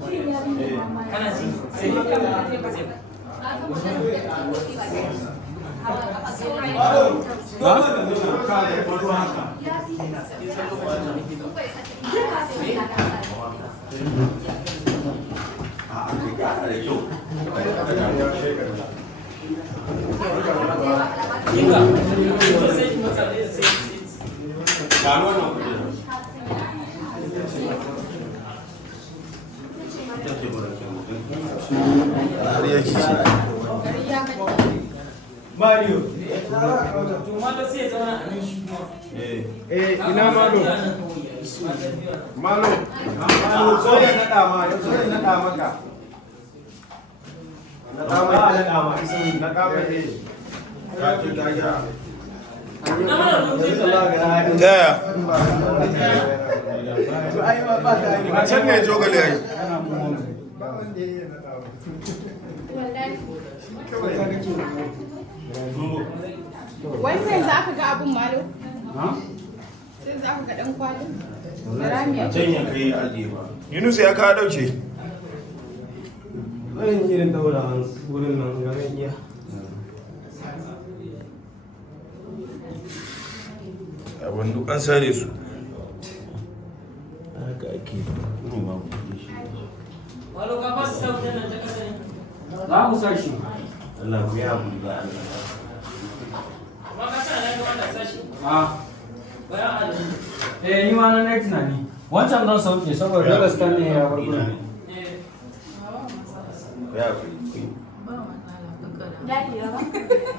Kana ji? Sai Mario. To Malo sai ya zauna a nan shi kuma. Ina Malo. Malo. Malo zo ya nada ma, zo ya nada maka. Nada ma, nada ma. Nada ma Ka ji da ya. Daya. A can ne jogale yayi. Wai sai za ka ga abun Malo? Sai za ka ga dan kwalin? Da rami a Can ya kai ajiye ba. Yunus ya ka dauke. Wani irin daura wurin nan ga iya. Abin duk an sare su. Haka ake. Malo ka ba su sa wutan nan ta kasa ne. Za mu sa shi. Allah ku ya haƙuri ba Allah. Amma ka sa nan wanda sashi. Bayan adadin. Ni ma nan na tunani. Wancan zan sauke saboda dole stand ne ya warko. Ya haƙuri. Daddy,